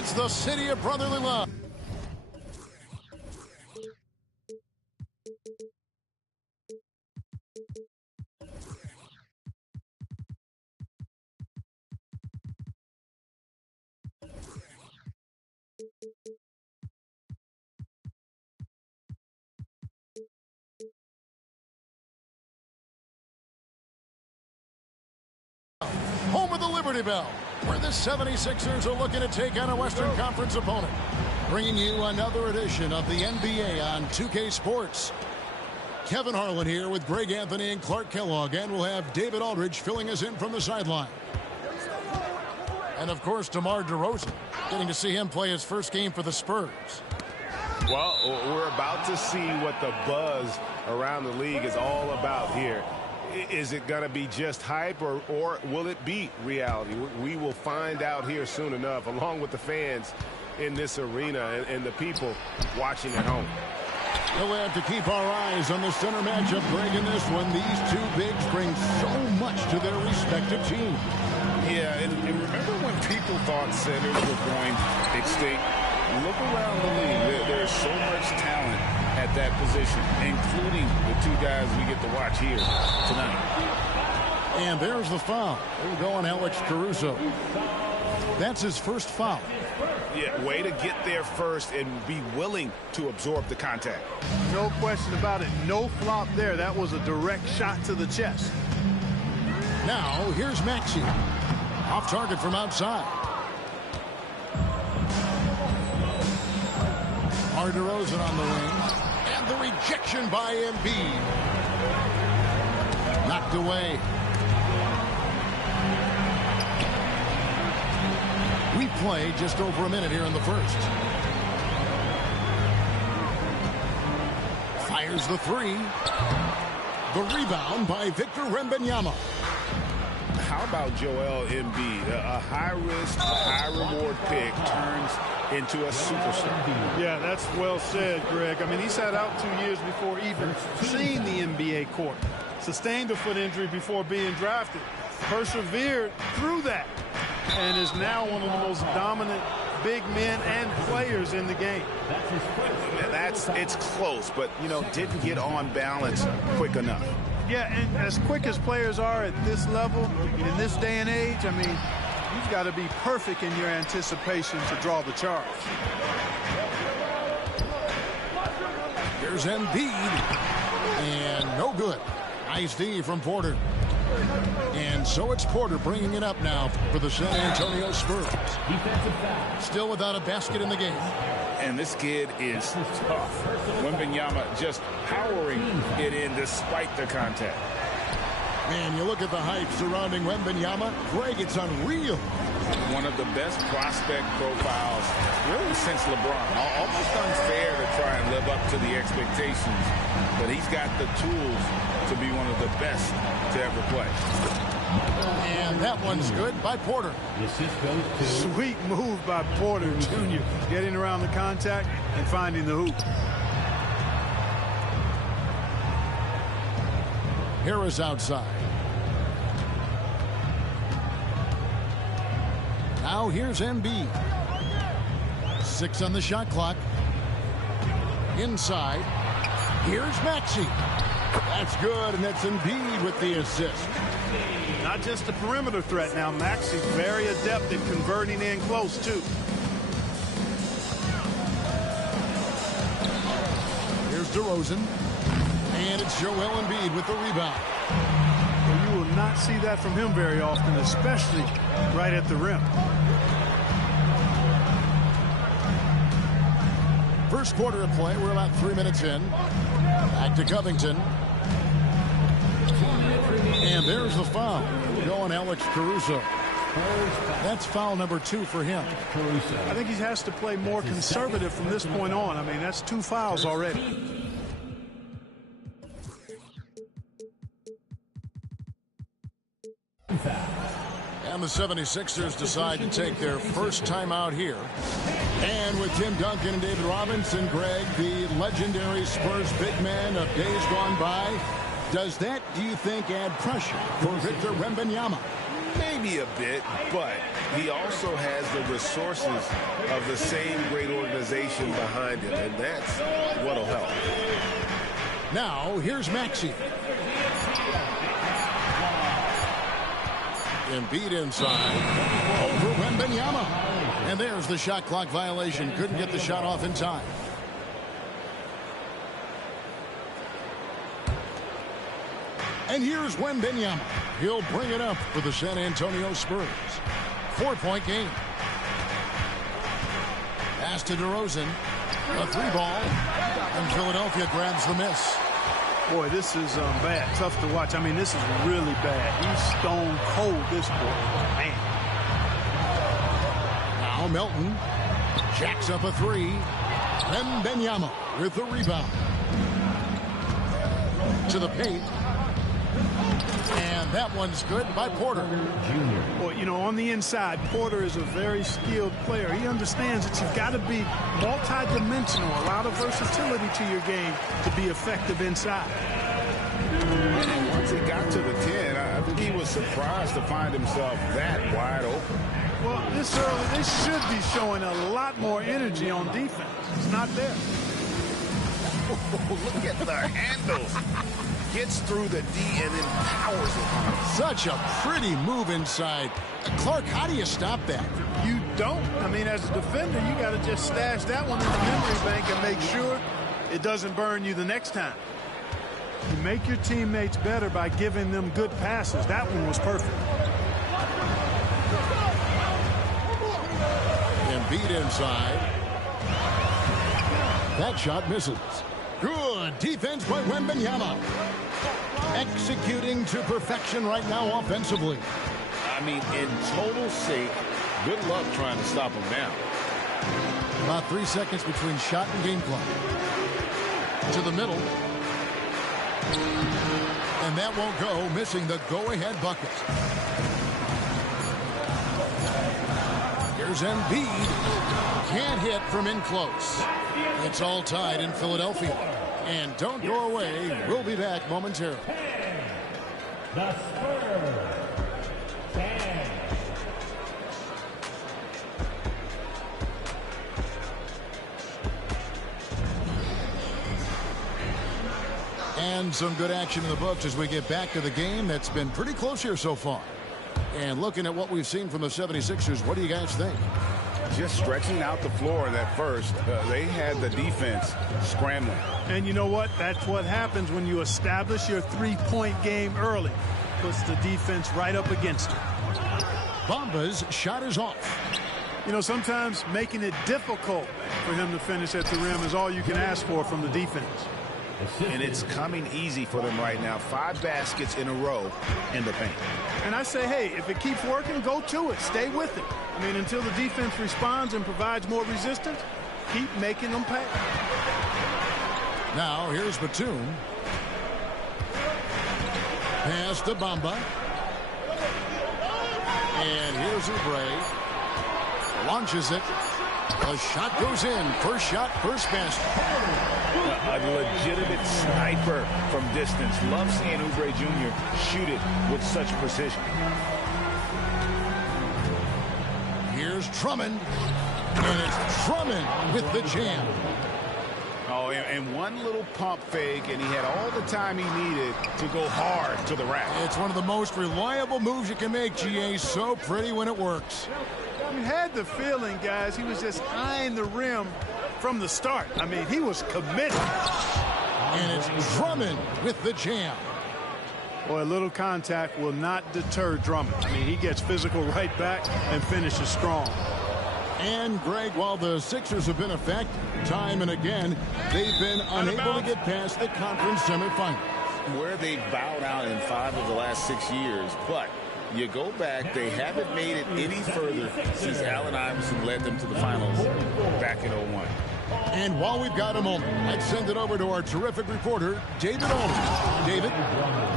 It's the city of brotherly love. Home of the Liberty Bell, where the 76ers are looking to take on a Western Conference opponent. Bringing you another edition of the NBA on 2K Sports. Kevin Harlan here with Greg Anthony and Clark Kellogg, and we'll have David Aldridge filling us in from the sideline. And, of course, DeMar DeRozan, getting to see him play his first game for the Spurs. Well, we're about to see what the buzz around the league is all about here. Is it going to be just hype, or will it be reality? We will find out here soon enough, along with the fans in this arena and the people watching at home. We'll have to keep our eyes on the center matchup, Greg, in this one. These two bigs bring so much to their respective teams. Yeah, and remember when people thought centers were going extinct? Look around the league. There's so much talent at that position, including the two guys we get to watch here tonight. And there's the foul. We're going Alex Caruso. That's his first foul. Yeah, way to get there first and be willing to absorb the contact. No question about it. No flop there. That was a direct shot to the chest. Now, here's Maxey. Off target from outside. DeRozan on the wing. And the rejection by Embiid. Knocked away. We play just over a minute here in the first. Fires the three. The rebound by Victor Wembanyama. How about Joel Embiid? A high-risk, high-reward pick turns into a superstar. Yeah, that's well said, Greg. I mean, he sat out 2 years before even seeing the NBA court. Sustained a foot injury before being drafted. Persevered through that. And is now one of the most dominant big men and players in the game. It's close, but, didn't get on balance quick enough. Yeah, and as quick as players are at this level, in this day and age, I mean, you've got to be perfect in your anticipation to draw the charge. Here's Embiid. And no good. Nice D from Porter. And so it's Porter bringing it up now for the San Antonio Spurs. Still without a basket in the game. And this kid is tough. Wembanyama just powering it in despite the contact. Man, you look at the hype surrounding Wembanyama. Greg, it's unreal. One of the best prospect profiles really since LeBron. Almost unfair to try and live up to the expectations, but he's got the tools to be one of the best to ever play. And that one's good by Porter. Sweet move by Porter Jr. Getting around the contact and finding the hoop. Harris outside. Now here's Embiid. 6 on the shot clock. Inside. Here's Maxey. That's good, and that's Embiid with the assist. Not just a perimeter threat now. Maxey very adept in converting in close, too. Here's DeRozan. And it's Joel Embiid with the rebound. Well, you will not see that from him very often, especially right at the rim. First quarter of play. We're about 3 minutes in. Back to Covington. And there's the foul. Going Alex Caruso. That's foul number 2 for him. I think he has to play more conservative from this point on. I mean, that's 2 fouls already. And the 76ers decide to take their first time out here. And with Tim Duncan and David Robinson, Greg, the legendary Spurs big man of days gone by, does that, do you think, add pressure for Victor Wembanyama? Maybe. maybe a bit, but he also has the resources of the same great organization behind him, and that's what'll help. Now, here's Maxey. Embiid inside. Over Wembanyama. And there's the shot clock violation. Couldn't get the shot off in time. And here's Wembanyama. He'll bring it up for the San Antonio Spurs. 4-point game. Pass to DeRozan. A three ball. And Philadelphia grabs the miss. Boy, this is bad. Tough to watch. I mean, this is really bad. He's stone cold this quarter. Man. Now Melton jacks up a three. Wembanyama with the rebound. To the paint. And that one's good by Porter. Well, you know, on the inside, Porter is a very skilled player. He understands that you've got to be multi-dimensional, a lot of versatility to your game to be effective inside. And once he got to the 10, I think he was surprised to find himself that wide open. Well, this early, they should be showing a lot more energy on defense. It's not there. Look at the handles. Gets through the D and then powers it. Such a pretty move inside. Clark, how do you stop that? You don't. I mean, as a defender, you got to just stash that one in the memory bank and make sure it doesn't burn you the next time. You make your teammates better by giving them good passes. That one was perfect. Embiid inside. That shot misses. Good defense by Wembanyama. Executing to perfection right now offensively. I mean, in total sake, good luck trying to stop him now. About 3 seconds between shot and game clock. To the middle. And that won't go, missing the go-ahead bucket. Here's Embiid. Can't hit from in close. It's all tied in Philadelphia. And don't go away. We'll be back momentarily. The Spurs. And some good action in the books as we get back to the game that's been pretty close here so far. And looking at what we've seen from the 76ers, what do you guys think? Just stretching out the floor in that first. They had the defense scrambling. And you know what? That's what happens when you establish your three-point game early. Puts the defense right up against it. Bamba's shot is off. You know, sometimes making it difficult for him to finish at the rim is all you can ask for from the defense. And it's coming easy for them right now. 5 baskets in a row in the paint. And I say, hey, if it keeps working, go to it. Stay with it. I mean, until the defense responds and provides more resistance, keep making them pay. Now, here's Batum. Pass to Bamba. And here's Oubre. Launches it. The shot goes in. First shot, first basket. A legitimate sniper from distance. Love seeing Oubre Jr. shoot it with such precision. Here's Drummond. And it's Drummond with the jam. Oh, and one little pump fake, and he had all the time he needed to go hard to the rack. It's one of the most reliable moves you can make, GA. So pretty when it works. You had the feeling, guys, he was just eyeing the rim from the start. I mean, he was committed. And it's Drummond with the jam. Boy, a little contact will not deter Drummond. I mean, he gets physical right back and finishes strong. And, Greg, while the Sixers have been effective time and again, they've been unable to get past the conference semifinals. Where they bowed out in 5 of the last 6 years, but you go back, they haven't made it any further since Allen Iverson led them to the finals back in 01. And while we've got a moment, I'd send it over to our terrific reporter, David Olin. David?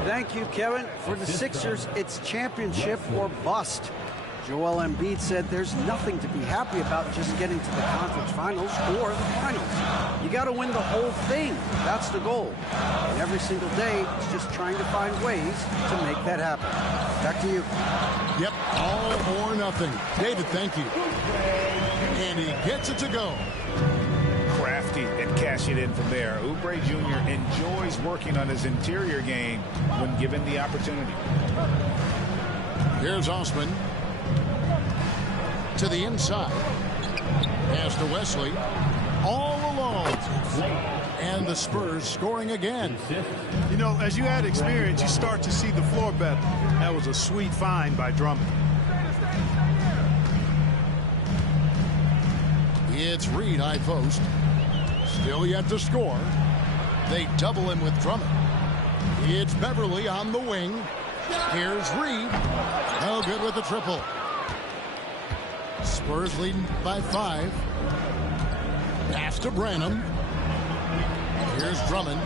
Thank you, Kevin. For the Sixers, it's championship or bust. Joel Embiid said there's nothing to be happy about just getting to the conference finals or the finals. You got to win the whole thing. That's the goal. And every single day, it's just trying to find ways to make that happen. Back to you. Yep, all or nothing. David, thank you. And he gets it to go. Crafty and cash it in from there. Oubre Jr. enjoys working on his interior game when given the opportunity. Here's Osman. To the inside. Pass to Wesley. All alone. And the Spurs scoring again. You know, as you add experience, you start to see the floor better. That was a sweet find by Drummond. It's Reed, high post. Still yet to score. They double him with Drummond. It's Beverly on the wing. Here's Reed. No good with the triple. Spurs leading by 5. Pass to Branham. Here's Drummond.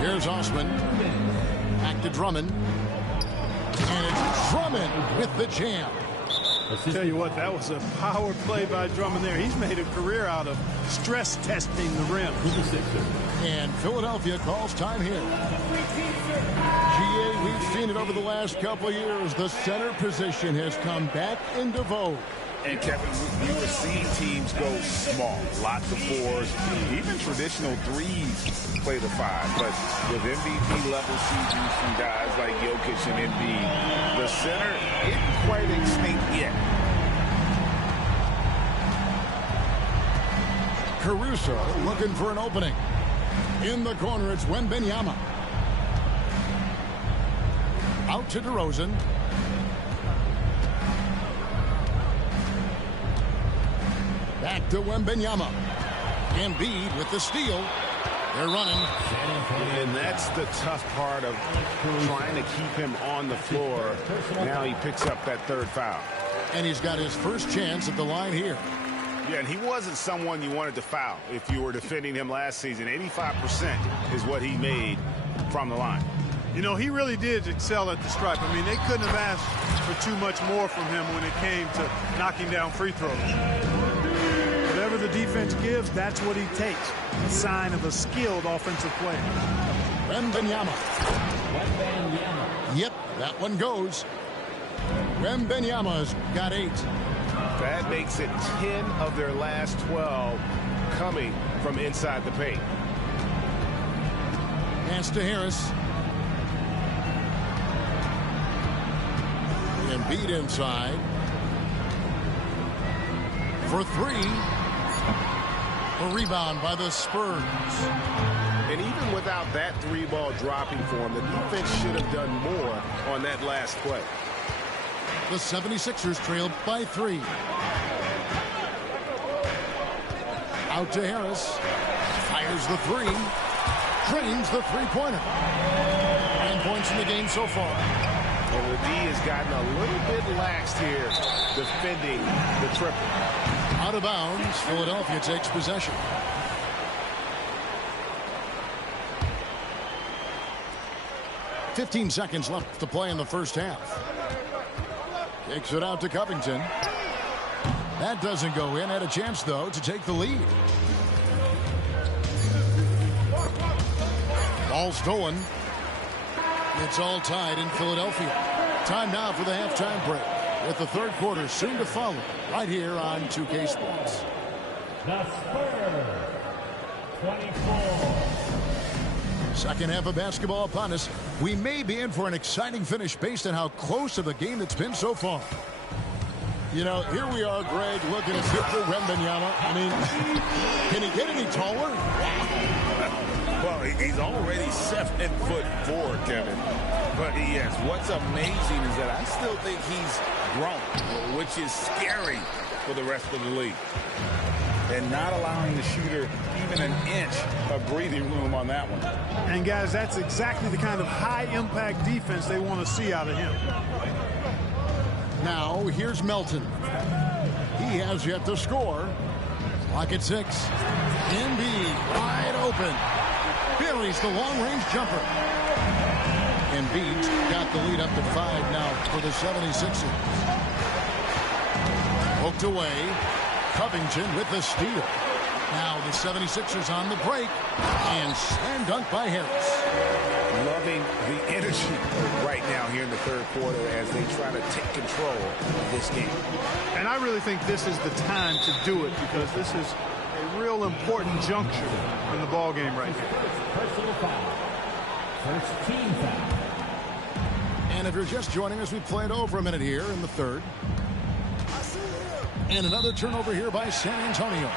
Here's Osman. Back to Drummond. And it's Drummond with the jam. I'll tell you what, that was a power play by Drummond there. He's made a career out of stress testing the rim. And Philadelphia calls time here. GA, we've seen it over the last couple of years. The center position has come back into vogue. And Kevin, we were seeing teams go small, lots of 4s, even traditional 3s play the 5. But with MVP level seasons from guys like Jokic and Embiid, the center isn't quite extinct yet. Caruso looking for an opening. In the corner, it's Wembanyama. Out to DeRozan. Back to Wembanyama. Embiid with the steal. They're running. And that's the tough part of trying to keep him on the floor. Now he picks up that 3rd foul. And he's got his first chance at the line here. Yeah, and he wasn't someone you wanted to foul if you were defending him last season. 85% is what he made from the line. You know, he really did excel at the stripe. I mean, they couldn't have asked for too much more from him when it came to knocking down free throws. Whatever the defense gives, that's what he takes. A sign of a skilled offensive player. Wembanyama. Yep, that one goes. Wembanyama's got 8. That makes it 10 of their last 12 coming from inside the paint. Pass to Harris. Embiid inside. For 3. A rebound by the Spurs. And even without that 3-ball dropping for him, the defense should have done more on that last play. The 76ers trailed by 3. Out to Harris. Fires the 3. Drains the 3-pointer. 9 points in the game so far. And the D has gotten a little bit lax here defending the triple. Out of bounds. Philadelphia takes possession. "15 seconds left to play in the first half. Kicks it out to Covington. That doesn't go in. Had a chance, though, to take the lead. Ball stolen. It's all tied in Philadelphia. Time now for the halftime break, with the 3rd quarter soon to follow, right here on 2K Sports. The Spurs, 24. Second half of basketball upon us. We may be in for an exciting finish based on how close of a game it's been so far. You know, here we are, Greg, looking at Victor Wembanyama. I mean, can he get any taller? Well, he's already 7'4", Kevin. But yes, what's amazing is that I still think he's grown, which is scary for the rest of the league. And not allowing the shooter even an inch of breathing room on that one. And, guys, that's exactly the kind of high-impact defense they want to see out of him. Now, here's Melton. He has yet to score. Clock at 6. Embiid wide open. Buries the long-range jumper. Embiid's got the lead up to 5 now for the 76ers. Poked away. Covington with the steal. Now the 76ers on the break. And slam dunk by Harris. Loving the energy right now here in the third quarter as they try to take control of this game. And I really think this is the time to do it because this is a real important juncture in the ball game right here. Personal foul. First team foul. And if you're just joining us, we played over a minute here in the third. And another turnover here by San Antonio.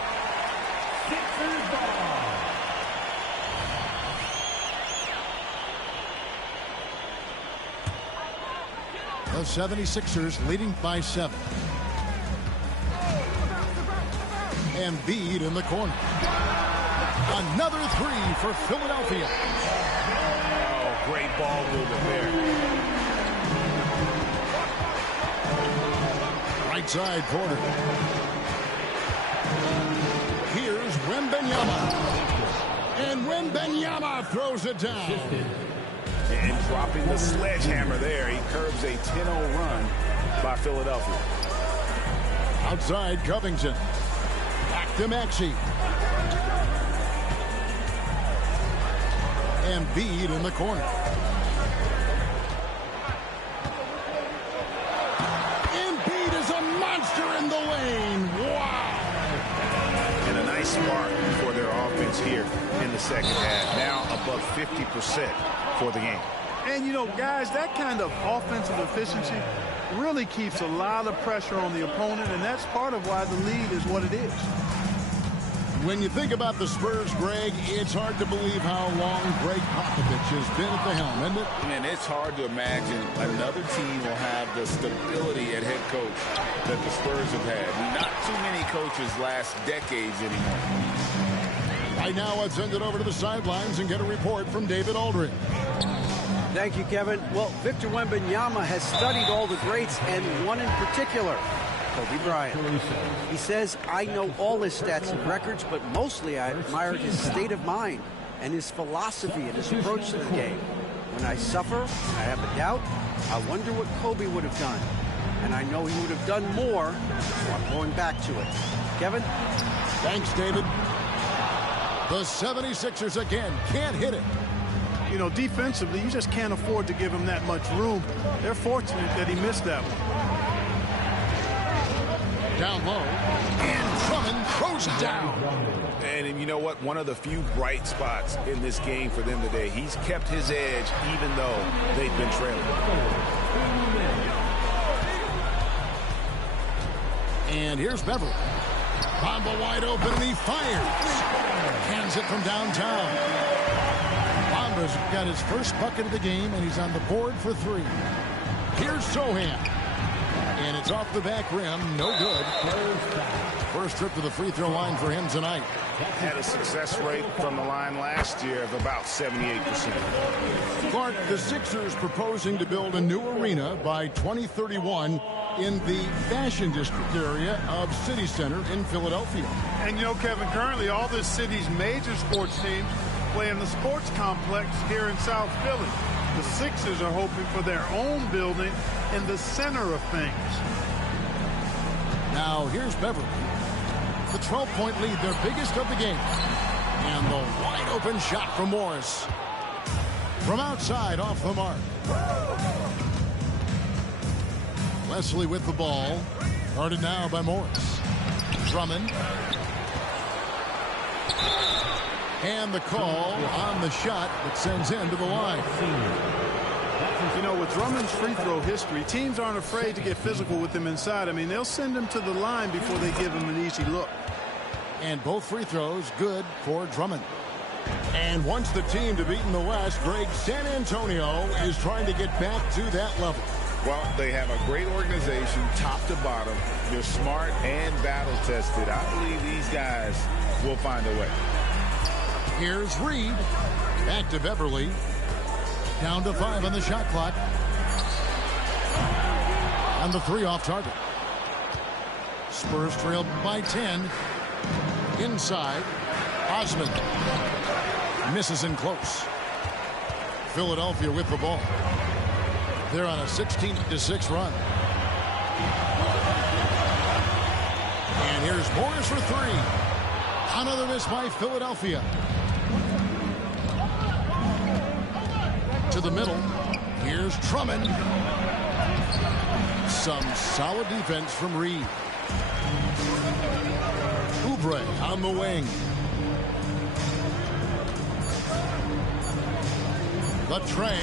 Sixers ball. The 76ers leading by 7. Embiid in the corner. Another 3 for Philadelphia. Oh, great ball movement there. Right side Porter. Here's Wembanyama. And Wembanyama throws it down. And dropping the sledgehammer there. He curbs a 10-0 run by Philadelphia. Outside Covington. Back to Maxey. Embiid in the corner. Embiid is a monster in the lane. Wow. And a nice spark for their offense here in the second half. Now above 50% for the game. And, you know, guys, that kind of offensive efficiency really keeps a lot of pressure on the opponent, and that's part of why the lead is what it is. When you think about the Spurs, Greg, it's hard to believe how long Greg Popovich has been at the helm, isn't it? Man, it's hard to imagine another team will have the stability at head coach that the Spurs have had. Not too many coaches last decades anymore. Right now, let's send it over to the sidelines and get a report from David Aldridge. Thank you, Kevin. Well, Victor Wembanyama has studied all the greats and one in particular, Kobe Bryant. He says, I know all his stats and records, but mostly I admired his state of mind and his philosophy and his approach to the game. When I suffer, I have a doubt, I wonder what Kobe would have done. And I know he would have done more, so I'm going back to it. Kevin? Thanks, David. The 76ers again can't hit it. You know, defensively, you just can't afford to give him that much room. They're fortunate that he missed that one. Down low, and Drummond throws it down. And you know what? One of the few bright spots in this game for them today. He's kept his edge even though they've been trailing. And here's Beverly. Bamba wide open, and he fires. Hands it from downtown. Bamba's got his first bucket of the game, and he's on the board for 3. Here's Sohan. And it's off the back rim. No good. First trip to the free throw line for him tonight. Had a success rate from the line last year of about 78%. Clark, the Sixers proposing to build a new arena by 2031 in the Fashion District area of City Center in Philadelphia. And, you know, Kevin, currently all this city's major sports teams play in the sports complex here in South Philly. The Sixers are hoping for their own building in the center of things. Now, here's Beverly. The 12-point lead, their biggest of the game. And the wide-open shot from Morris. From outside, off the mark. Wesley with the ball. Guarded now by Morris. Drummond. And the call on the shot that sends him to the line. You know, with Drummond's free throw history, teams aren't afraid to get physical with him inside. I mean, they'll send him to the line before they give him an easy look. And both free throws good for Drummond. And once the team to beat in the West, Greg, San Antonio is trying to get back to that level. Well, they have a great organization, top to bottom. They're smart and battle-tested. I believe these guys will find a way. Here's Reed. Back to Beverly. Down to 5 on the shot clock. And the 3 off target. Spurs trailed by 10. Inside. Osman. Misses in close. Philadelphia with the ball. They're on a 16-6 run. And here's Morris for three. Another miss by Philadelphia. To the middle. Here's Drummond. Some solid defense from Reed. Oubre on the wing. The tray.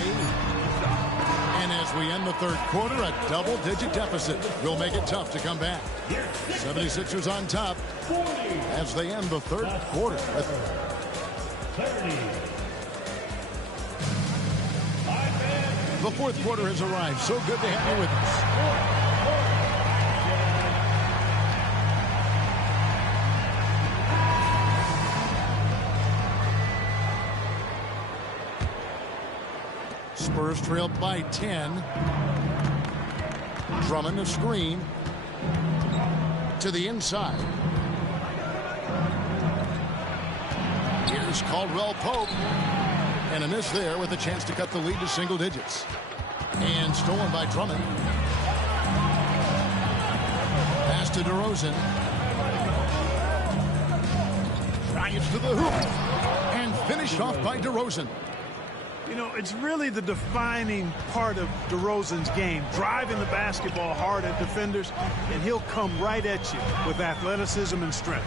And as we end the third quarter, a double-digit deficit will make it tough to come back. 76ers on top as they end the third quarter. The fourth quarter has arrived. So good to have you with us. Spurs trailed by 10. Drummond a screen to the inside. Here's Caldwell Pope. And a miss there with a chance to cut the lead to single digits. And stolen by Drummond. Pass to DeRozan. Drives to the hoop. And finished off by DeRozan. You know, it's really the defining part of DeRozan's game, driving the basketball hard at defenders, and he'll come right at you with athleticism and strength.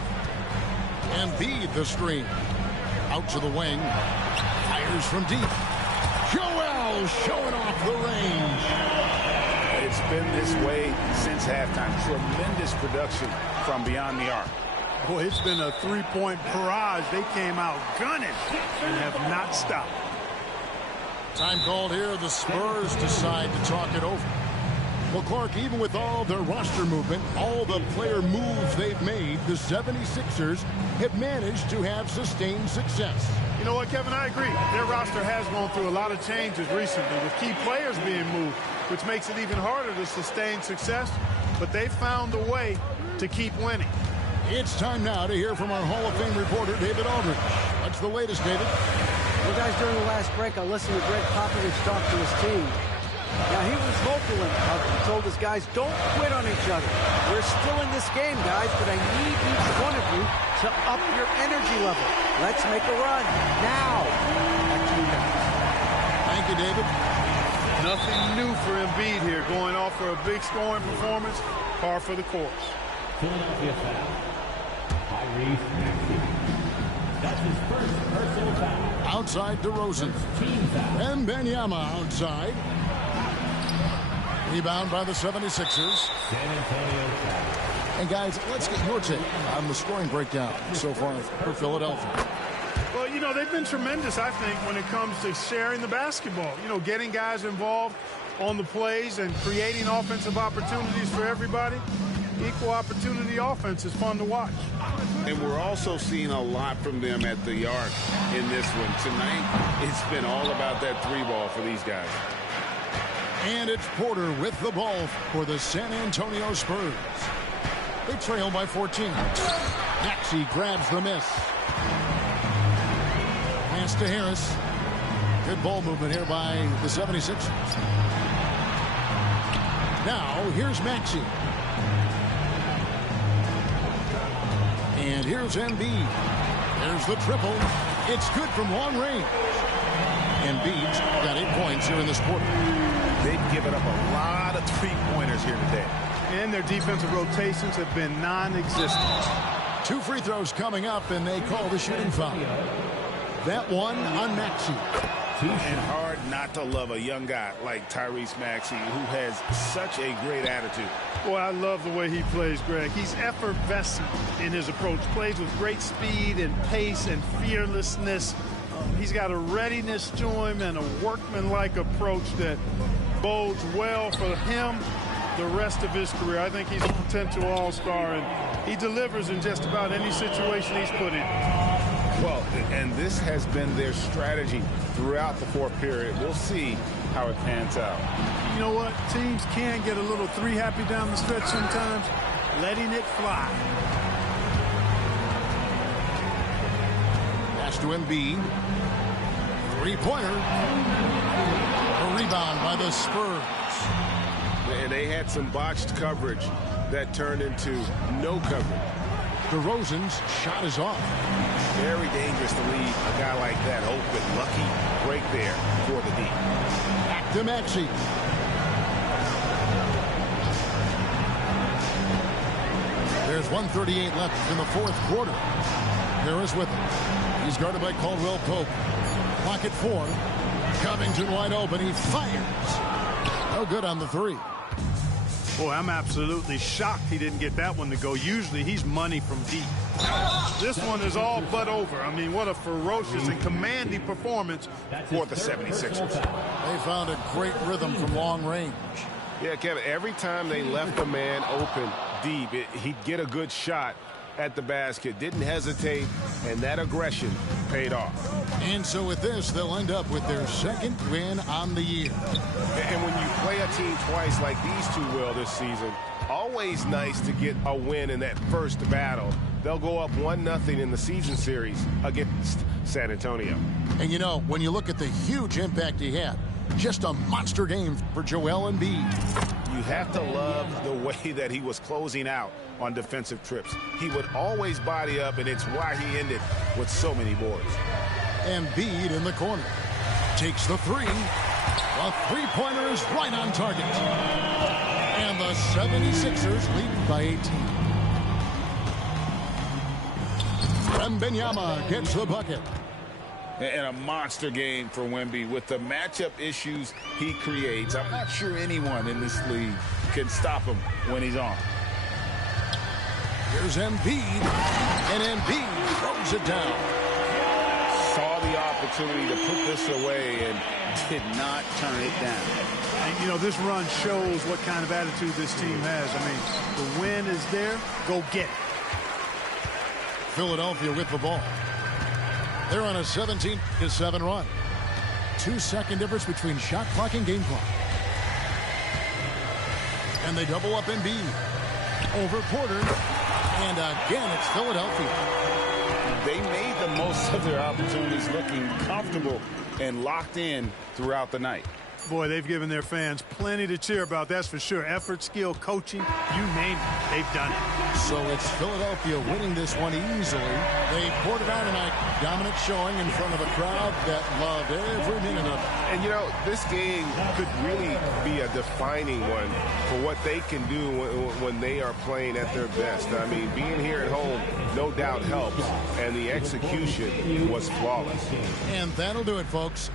Embiid the screen. Out to the wing. Fires from deep. Joel showing off the range. It's been this way since halftime. Tremendous production from beyond the arc. Boy, it's been a three-point barrage. They came out gunning and have not stopped. Time called here. The Spurs decide to talk it over. Well, Clark, even with all their roster movement, all the player moves they've made, the 76ers have managed to have sustained success. You know what, Kevin? I agree. Their roster has gone through a lot of changes recently with key players being moved, which makes it even harder to sustain success. But they've found a way to keep winning. It's time now to hear from our Hall of Fame reporter, David Aldridge. What's the latest, David? Well, guys, during the last break, I listened to Greg Popovich talk to his team. Now, he was vocal enough. He told his guys, don't quit on each other. We're still in this game, guys, but I need each one of you to up your energy level. Let's make a run now. Back to you guys. Thank you, David. Nothing new for Embiid here, going off for a big scoring performance, par for the course. Philadelphia foul. Tyrese Maxey. That's his first personal foul. Outside DeRozan. Team foul. And Benyama outside. Rebound by the 76ers. San Antonio foul. And guys, let's get your take on the scoring breakdown so far for Philadelphia. Well, you know, they've been tremendous, I think, when it comes to sharing the basketball. You know, getting guys involved on the plays and creating offensive opportunities for everybody. Equal opportunity offense is fun to watch. And we're also seeing a lot from them at the arc in this one. Tonight, it's been all about that three ball for these guys. And it's Porter with the ball for the San Antonio Spurs. They trail by 14. Maxey grabs the miss. Pass to Harris. Good ball movement here by the 76ers. Now, here's Maxey. And here's Embiid. There's the triple. It's good from long range. Embiid's got 8 points here in this quarter. They've given up a lot of three-pointers here today. And their defensive rotations have been non-existent. 2 free throws coming up, and they call the shooting foul. That one on Maxey. And hard not to love a young guy like Tyrese Maxey, who has such a great attitude. Boy, I love the way he plays, Greg. He's effervescent in his approach. Plays with great speed and pace and fearlessness. He's got a readiness to him and a workmanlike approach that bodes well for him the rest of his career. I think he's a potential all-star, and he delivers in just about any situation he's put in. Well, and this has been their strategy throughout the fourth period. We'll see how it pans out. You know what? Teams can get a little three-happy down the stretch sometimes, letting it fly. Pass to Embiid. Three-pointer. A rebound by the Spurs. And they had some botched coverage that turned into no coverage. DeRozan's shot is off. Very dangerous to leave a guy like that open. Lucky break there for the D. Back to Maxey. There's 1:38 left in the fourth quarter. Harris with it. He's guarded by Caldwell Pope. Pocket 4. Covington wide open. He fires. No good on the three. Boy, I'm absolutely shocked he didn't get that one to go. Usually he's money from deep. This one is all but over. I mean, what a ferocious and commanding performance for the 76ers. They found a great rhythm from long range. Yeah, Kevin, every time they left a man open deep, he'd get a good shot at the basket. Didn't hesitate, and that aggression paid off. And so with this, they'll end up with their second win on the year. And when you play a team twice like these two will this season, always nice to get a win in that first battle. They'll go up 1-0 in the season series against San Antonio. And you know, when you look at the huge impact he had, just a monster game for Joel Embiid. You have to love the way that he was closing out on defensive trips. He would always body up, and it's why he ended with so many boards. Embiid in the corner. Takes the three. The three-pointer is right on target. And the 76ers lead by 18. Wembanyama gets the bucket. And a monster game for Wemby with the matchup issues he creates. I'm not sure anyone in this league can stop him when he's on. Here's Embiid, and Embiid throws it down. Saw the opportunity to put this away and did not turn it down. And, you know, this run shows what kind of attitude this team has. I mean, the win is there. Go get it. Philadelphia with the ball. They're on a 17-7 run. 2-second difference between shot clock and game clock. And they double up Embiid. Over Porter. And again, it's Philadelphia. They made the most of their opportunities, looking comfortable and locked in throughout the night. Boy, they've given their fans plenty to cheer about, that's for sure. Effort, skill, coaching, you name it, they've done it. So it's Philadelphia winning this one easily. They poured it out tonight. Dominant showing in front of a crowd that loved every minute of it. And, you know, this game could really be a defining one for what they can do when they are playing at their best. I mean, being here at home no doubt helps, and the execution was flawless. And that'll do it, folks.